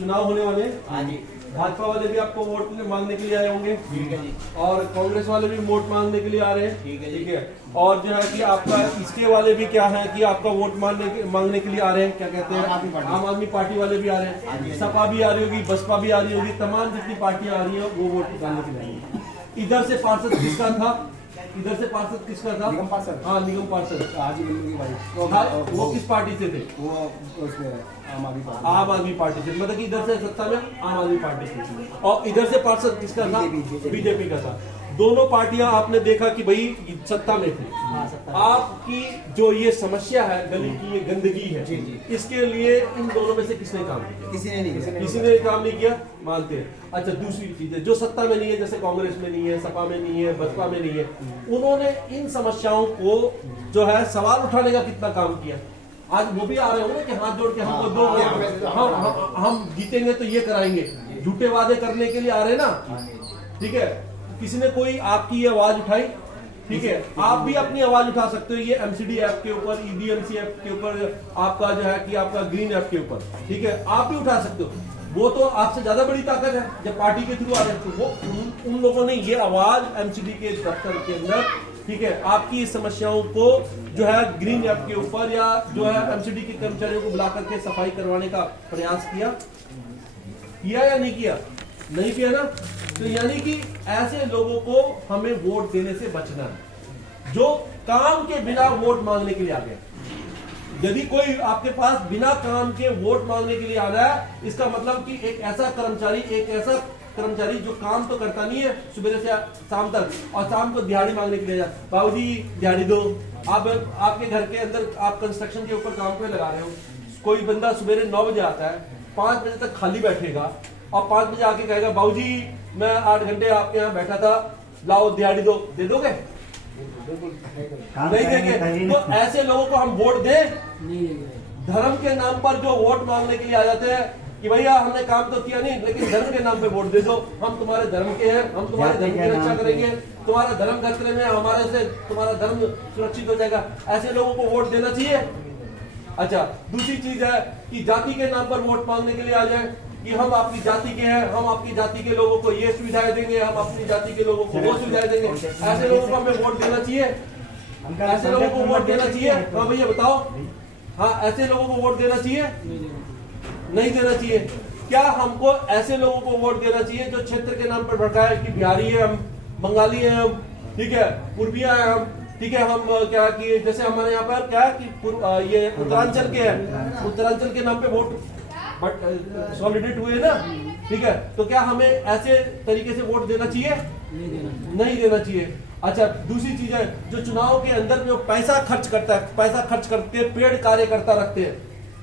चुनाव होने वाले हैं। हाँ जी, भाजपा वाले भी आपको वोट मांगने के लिए आए होंगे, ठीक है जी, और कांग्रेस वाले भी वोट मांगने के लिए आ रहे हैं, ठीक है जी। ठीक है। और जो है कि आपका इसके वाले भी क्या है कि आपका वोट मांगने के लिए आ रहे हैं, क्या कहते हैं, आम आदमी पार्टी वाले भी आ रहे हैं, सपा भी आ रही होगी, बसपा भी आ रही होगी, तमाम जितनी पार्टियां आ रही हैं वो वोट डालने के लिए आ रही हैं। इधर से पार्षद किसका था, इधर से पार्षद किसका था? निगम पार्षद। हाँ, निगम पार्षद। हाजी बल्लू की हाँ, वो किस पार्टी से थे? वो उसमें आम आदमी पार्टी। आम आदमी पार्टी से, मतलब कि इधर से सत्ता में आम आदमी पार्टी से, और इधर से पार्षद किसका था? बीजेपी का था। दोनों पार्टियां आपने देखा कि भाई सत्ता में थी। आपकी जो ये समस्या है गली की, ये गंदगी है, इसके लिए इन दोनों में से किसने काम किया? किसी ने नहीं, किसी ने काम नहीं किया, मानते हैं। अच्छा, दूसरी चीज है जो सत्ता में नहीं है, जैसे कांग्रेस में नहीं है, सपा में नहीं है, बसपा में नहीं है, उन्होंने इन समस्याओं को जो है सवाल उठाने का कितना काम किया? आज वो भी आ रहे होंगे कि हाथ जोड़ के हमको दो, हम जीतेंगे तो ये कराएंगे, झूठे वादे करने के लिए आ रहे ना, ठीक है। किसी ने कोई आपकी आवाज उठाई, ठीक है, आप भी अपनी आवाज उठा सकते हो, ये एमसीडी ऐप के ऊपर, ईबीएमसी ऐप के ऊपर, आपका जो है कि आपका ग्रीन ऐप के ऊपर, ठीक है, आप भी उठा सकते हो। वो तो आपसे ज्यादा बड़ी ताकत है जब पार्टी के थ्रू आ रहे हैं, तो वो उन लोगों ने ये आवाज एमसीडी के दफ्तर के अंदर, ठीक है, आपकी समस्याओं को जो है ग्रीन ऐप के ऊपर या जो है एमसीडी के कर्मचारियों को बुला करके सफाई करवाने का प्रयास किया या नहीं किया? नहीं किया ना। तो यानी कि ऐसे लोगों को हमें वोट देने से बचना है जो काम के बिना वोट मांगने के लिए आ गए। यदि कोई आपके पास बिना काम के वोट मांगने के लिए आ रहा है, इसका मतलब कि एक ऐसा कर्मचारी जो काम तो करता नहीं है सुबह से शाम तक, और शाम को दिहाड़ी मांगने के लिए जाए, बाबूजी दिहाड़ी दो। आप आपके घर के अंदर आप कंस्ट्रक्शन के ऊपर काम पे लगा रहे हो, कोई बंदा सुबह 9 बजे आता है, 5 बजे तक खाली बैठेगा और 5 बजे आके कहेगा बाबूजी मैं 8 घंटे आपके यहाँ बैठा था, लाओ दिहाड़ी दो, दे दोगे? नहीं देंगे। तो ऐसे लोगों को हम वोट दें? धर्म के नाम पर जो वोट मांगने के लिए आ जाते हैं कि भैया हमने काम तो किया नहीं, लेकिन धर्म के नाम पे वोट दे दो, हम तुम्हारे धर्म के हैं, हम तुम्हारे धर्म की रक्षा करेंगे, तुम्हारा धर्म खतरे में, हमारे से तुम्हारा धर्म सुरक्षित हो जाएगा, ऐसे लोगों को वोट देना चाहिए। अच्छा, दूसरी चीज है कि जाति के नाम पर वोट मांगने के लिए आ जाए कि हम आपकी जाति के हैं, हम आपकी जाति के लोगों को ये सुविधाएं देंगे, हम अपनी जाति के लोगों को वो सुविधाएं देंगे। ऐसे लोगों को हमें वोट देना चाहिए? ऐसे लोगों को वोट देना चाहिए? हाँ भैया बताओ, हाँ ऐसे लोगों को वोट देना चाहिए? नहीं देना चाहिए। क्या हमको ऐसे लोगों को वोट देना चाहिए जो क्षेत्र के नाम पर भड़का है कि बिहारी है हम, बंगाली है हम, ठीक है, पूर्विया है हम, ठीक है, हम क्या कि जैसे हमारे यहाँ पर क्या है कि ये उत्तरांचल के हैं, उत्तरांचल के नाम पे वोट बट सॉलिडेट हुए ना, ठीक है। तो क्या हमें ऐसे तरीके से वोट देना चाहिए? नहीं देना चाहिए। अच्छा, दूसरी चीज है जो चुनाव के अंदर जो पैसा खर्च करता है, पैसा खर्च करके पेड कार्यकर्ता रखते हैं,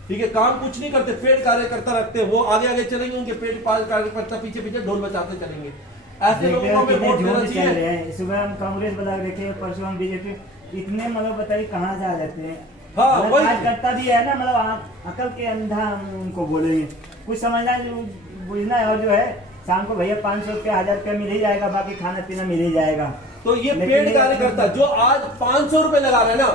ठीक है, काम कुछ नहीं करते, पेड कार्यकर्ता रखते हैं, वो आगे आगे चलेंगे, उनके पेड कार्यकर्ता पीछे पीछे ढोल बजाते चलेंगे। ऐसे लोगों को हमें वोट देना चाहिए? सुबह हम कांग्रेस बता देखे, परसों हम बीजेपी, इतने मतलब बताइए कहाँ से आ जाते हैं। हाँ, वही करता भी है ना, मतलब अकल के अंधा उनको बोलेंगे, कुछ समझना बुझना है, और जो है शाम को भैया 500 रुपया 1000 रुपया मिल ही जाएगा, बाकी खाना पीना मिल ही जाएगा। तो ये पेड कार्यकर्ता जो आज 500 रुपए लगा रहे हैं ना,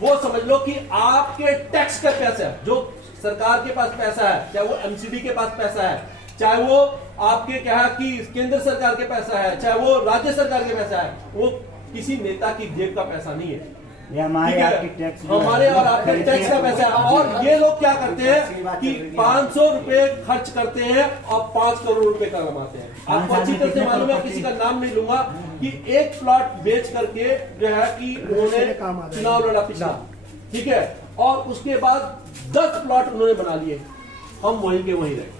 वो समझ लो कि आपके टैक्स का पैसा है, जो सरकार के पास पैसा है, चाहे वो एमसीडी के पास पैसा है, चाहे वो आपके क्या है कि केंद्र सरकार के पैसा है, चाहे वो राज्य सरकार के पैसा है, वो किसी नेता की जेब का पैसा नहीं है, ये हमारे आपके टैक्स, हमारे और आपके टैक्स का पैसा है। और ये लोग क्या करते हैं कि 500 रुपए खर्च करते हैं और 5 करोड़ रुपए का कमाते हैं। आपको अच्छी तरह से मालूम है, किसी का नाम नहीं लूंगा, कि एक प्लॉट बेच करके जो है कि उन्होंने चुनाव लड़ा पिछला, ठीक है, और उसके बाद 10 प्लॉट उन्होंने बना लिए। हम वहीं के वहीं रह गए,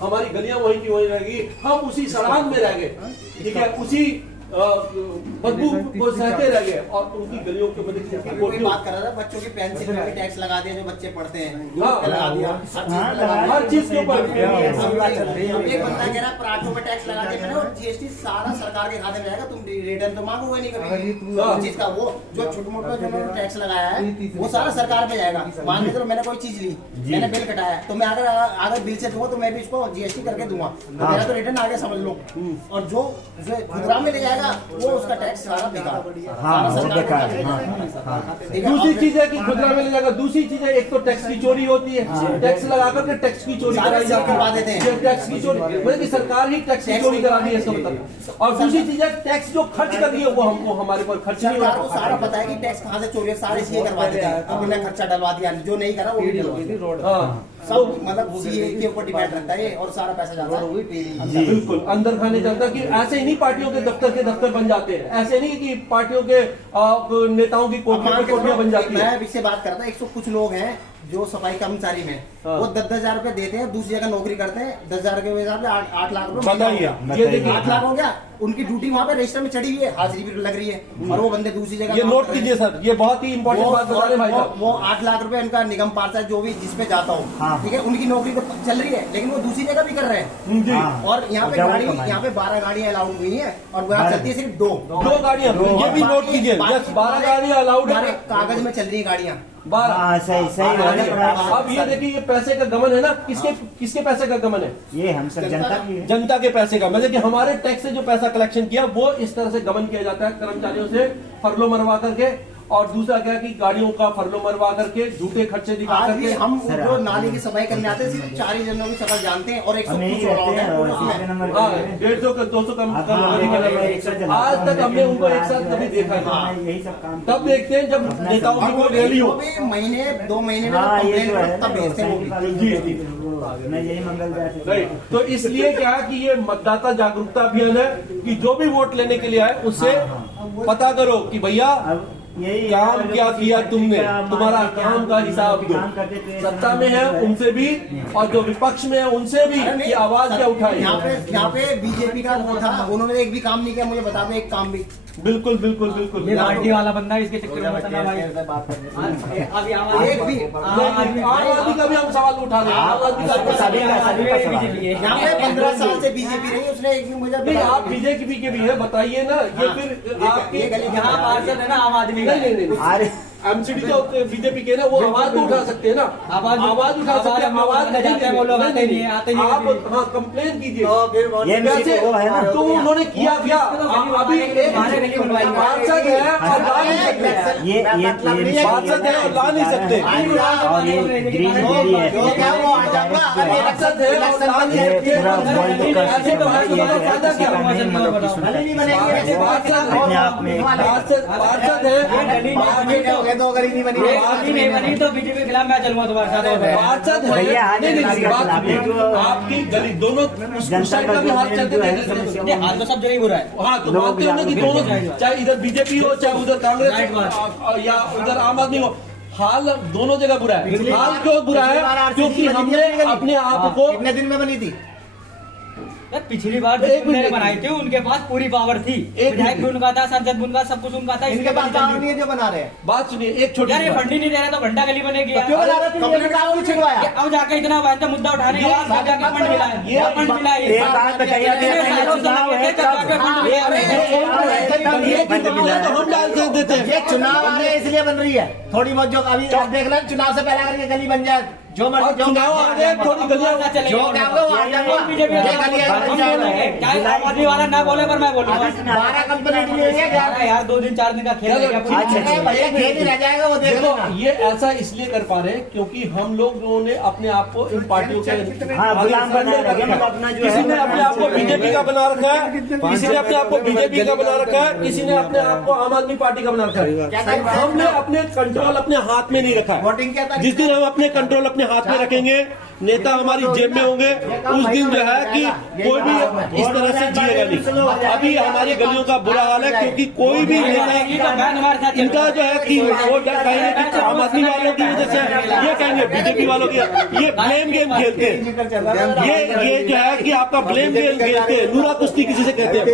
हमारी गलियां वहीं की वहीं रहेगी, हम उसी सड़ान में रह गए, ठीक है, उसी बदबू को सहते रह गए, और उनकी गलियों के कोई बात कर रहा था बच्चों की पेंसिल में भी टैक्स लगा दिया, जो बच्चे पढ़ते हैं लगा दिया, हर चीज के ऊपर। एक बंदा कह रहा है पराठों में टैक्स लगा दिया मैंने, और जीएसटी सारा सरकार के खाते में जाएगा, तुम रिटर्न तो मांगोगे नहीं कभी चीज का, वो जो छोटे मोटे जो टैक्स लगाया है वो सारा सरकार पे जाएगा। मान के चलो मैंने कोई चीज ली, मैंने बिल कटाया, तो मैं अगर बिल से दूंगा तो मैं भी इसको जीएसटी करके दूंगा, मेरा तो रिटर्न आगे समझ लो। और जो खुदरा में ले जाएगा जाएगा वो उसका टैक्स सारा बेकार, हाँ, सारा वो सरकार बेकार, को हाँ, ठीक है। दूसरी और चीज है कि खुदरा में ले जाएगा, दूसरी चीज है एक तो टैक्स की चोरी होती है, टैक्स लगा करके टैक्स की चोरी सारे कराई सील जाती करवा है, देते हैं। ये टैक्स की चोरी मतलब कि सरकार ही टैक्स की चोरी करा दी है इसका मतलब। और दूसरी चीज है टैक्स जो खर्च कर रही है वो हमको हमारे पर खर्च नहीं हो सरकार को रहा। सारा पता है कि टैक्स कहाँ से चोरी है, सारे सीए करवा देते हैं, अपने खर्चा डलवा दिया, जो नहीं करा वो भी डलवा दिया। हाँ सब मतलब सीए के ऊपर डिपेंड रहता है और सारा पैसा जाता है। बिल्कुल अंदर खाने चलता कि ऐसे ही नहीं पार्टियों के दफ्तर बन जाते हैं, ऐसे नहीं कि पार्टियों के नेताओं की कोठियां बन जाती है। मैं इससे बात कर रहा था, 100 कुछ लोग हैं जो सफाई कर्मचारी में हाँ। वो 10,000 रुपए देते हैं, दूसरी जगह नौकरी करते हैं, 10,000 के हिसाब से 8 लाख रुपए बताइए ये देखिए 8 लाख हो गया, उनकी ड्यूटी वहाँ पे रजिस्टर में चढ़ी हुई है, हाजिरी भी लग रही है, और वो बंदे दूसरी जगह ये काम नोट कर रहे हैं। कीजिए सर, ये बहुत ही इंपॉर्टेंट बात बता रहे भाई साहब। वो 8 लाख रुपए उनका निगम पार्षद जो भी जिसपे जाता हो, हाँ। ठीक है, उनकी नौकरी तो चल रही है, लेकिन वो दूसरी जगह भी कर रहे हैं। जी हाँ। और यहाँ पे जरूर गाड़ी, कमाएंगे। यहाँ पे 12 गाड़ियां अलाउड हुई है और वहाँ चलती है सिर्फ 2 दो गाड़ियां, ये भी नोट कीजिए, यस 12 गाड़ियां अलाउड हमारे है, कागज में चल रही है गाड़ियां। 12। हाँ, सही अब ये देखिए ये पैसे का गमन है ना, किसके पैसे का गमन है? ये हम सब जनता की है। जनता के पैसे का, मतलब कि हमारे टैक्स से जो पैसा कलेक्शन किया वो इस तरह से गमन किया जाता है कर्मचारियों से फरलो मरवा करके। और दूसरा क्या कि गाड़ियों का फरलो मरवा करके झूठे खर्चे दिखा आज भी करके हम सर, जो नाली की सफाई करने आते हैं सिर्फ 4 ही जनों की शक्ल जानते हैं और 100 हम यही कुछ और रहते हैं और हैं। तीसरे नंबर पे हाँ, है। 150 200 कम हाँ, एक साथ जलाते आज हैं, तक हमने लेकिन उनको एक आज साथ जो है कभी देखा सरकार नहीं। ने यही सब काम तब देखते हैं जब अपना नेताओं की और कोई रैली हो। वो भी महीने 2 महीने में हाँ, ये कंप्लेंट जो है तब भेजते हैं वो भी। जी, जी। मैं यही मंगल राइट, तो इसलिए क्या है कि ये मतदाता जागरूकता अभियान है कि जो भी वोट लेने के लिए आए उससे पता करो कि भैया अब यही काम क्या किया तुमने, तुम्हारा क्या काम का हिसाब दो। काम करते थे, सत्ता में है उनसे भी और जो विपक्ष में है उनसे भी अरे नहीं, कि आवाज क्या उठाई। यहाँ पे बीजेपी का वो था, उन्होंने एक भी काम नहीं किया, मुझे बता दो एक काम भी। बिल्कुल बिल्कुल बिल्कुल ये पार्टी वाला बंदा है, इसके चक्कर में मत आना भाई। अभी एक भी आम आदमी का भी हम सवाल उठा रहे हैं, आम आदमी का भी सभी का बीजेपी है। यहाँ पे 15 साल से बीजेपी रही, उसने एक भी मुझे नहीं, बता आप बीजेपी के भी है, बताइए ना। ये हाँ, फिर ये आपके गली यहाँ पार्षद है ना आम आदमी का। नहीं नहीं नहीं अरे एमसीडी जो बीजेपी के ना वो आवाज तो उठा सकते हैं ना, आवाज उठा सकते हैं, आवाज नहीं जाते हैं, वो लोग आते नहीं है, आते नहीं है आप कभी। हाँ कंप्लेन कीजिए। ये कैसे वो है ना तो उन्होंने किया क्या अभी एक हमारे नहीं बनवाई। पार्षद है और ला नहीं सकते, ये पार्षद है और ला नहीं सकते, और ये ग्रीन दिल्ली है जो क्या वो आ जाऊंगा, अगर पार्षद है और ला नहीं ये सकते। पूरा वर्ल्ड का ऐसे तो है, ये तो फायदा क्या? नहीं मतलब कि भले नहीं बनेगी ऐसे अपने आप में पार्षद है तो अगर ही नहीं बनी पार्टी नहीं बनी तो बीजेपी के खिलाफ मैं चलूंगा तुम्हारे साथ। पार्षद है भैया, आज नहीं, नहीं, जनता के बात खिलाफ है, सुनिए। जो आपकी गली दोनों उस जनता साइड का का भी हाथ जो चलते है थे। समस्या हाल तो सब जगह ही बुरा है। हाँ तो लोग मानते हो ना कि जागरूक दोनों हैं। चाहे इधर बीजेपी हो चाहे उधर कांग्रेस राइट बात। हो, या उधर आम आदमी हो, हाल दोनों जगह बुरा है। हाल क्यों बुरा है? क्योंकि हमने अपने आप को कितने दिन में बनी थी? यार पिछली बार एक जो मिनट, बनाई थी उनके पास पूरी पावर थी, विधायक भी उनका था, सांसद भी उनका, सब कुछ उनका था। इनके पास पावर नहीं है जो बना रहे हैं। बात सुनिए एक छोटी यार ये सी बात। फंड ही नहीं दे रहे तो घंटा गली बनेगी यार। क्यों बना रहे थे? कंप्लीट काम क्यों छिड़वाया? ये अब जाके इतना वायदा मुद्दा उठाने के बाद जाके फंड मिला है। ये फंड मिला है। एक बात बताइए, इतने सालों से चुनाव है तब जाके फंड मिला है। ये कि तो हम डाल के देते हैं। ये चुनाव आ रहे हैं इसलिए बन रही है। थोड़ी बहुत जो अभी आप देख रहे हैं, चुनाव से पहले अगर ये गली बन जाए, जो और मर्जी जो चुनाव आ गए थोड़ी गलियां जो क्या होगा वो आ जाएगा। बीजेपी ये गली है, बन जाएगा। चाहे आम आदमी वाला ना बोले पर मैं बोलूंगा। 12 कंप्लीट हुई है क्या? यार 2 दिन 4 दिन का खेल है क्या? अच्छा, भैया खेल ही रह जाएगा वो देख देखो लेना। ये ऐसा इसलिए कर पा रहे हैं क्योंकि हम लोगों ने अपने आप को इन पार्टियों के हाँ, गुलाम बनाए रखे, मतलब अपना जो है किसी ने अपने आप को बीजेपी का बना रखा है, किसी ने अपने आप को बीजेपी का बना रखा है, किसी ने अपने आप को आम आदमी पार्टी का बना रखा है। हमने अपने कंट्रोल अपने हाथ में नहीं रखा है। वोटिंग क्या था? जिस दिन हम अपने कंट्रोल अपने हाथ में रखेंगे, नेता हमारी जेब में होंगे, उस दिन जो है कि कोई भी इस तरह से जिएगा नहीं। अभी हमारी गलियों का बुरा हाल है क्योंकि कोई भी नेता इनका जो है कि वो कहेंगे कि आम आदमी वालों की वजह से, ये कहेंगे बीजेपी वालों की, ये ब्लेम गेम खेलते हैं। ये जो है कि आपका ब्लेम गेम खेलते हैं, लूरा कुश्ती किसी से कहते हैं।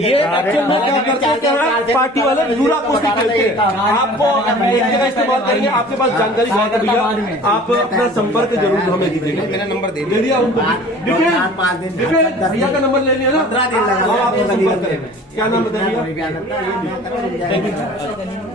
ये एक्चुअल में क्या करते हैं पार्टी वाले, लूरा कुश्ती खेलते हैं। आपको एक जगह इस्तेमाल करेंगे, आपके पास जानकारी बहुत है भैया, आप अपना संपर्क जरूर हमें दीजिएगा। मेरा नंबर दे दे दिया उनको। दिव्य भैया का नंबर ले लिया ना, 15 दिन लगा। हाँ, आप संपर्क करें। क्या नाम बताइए? दिया। Thank you.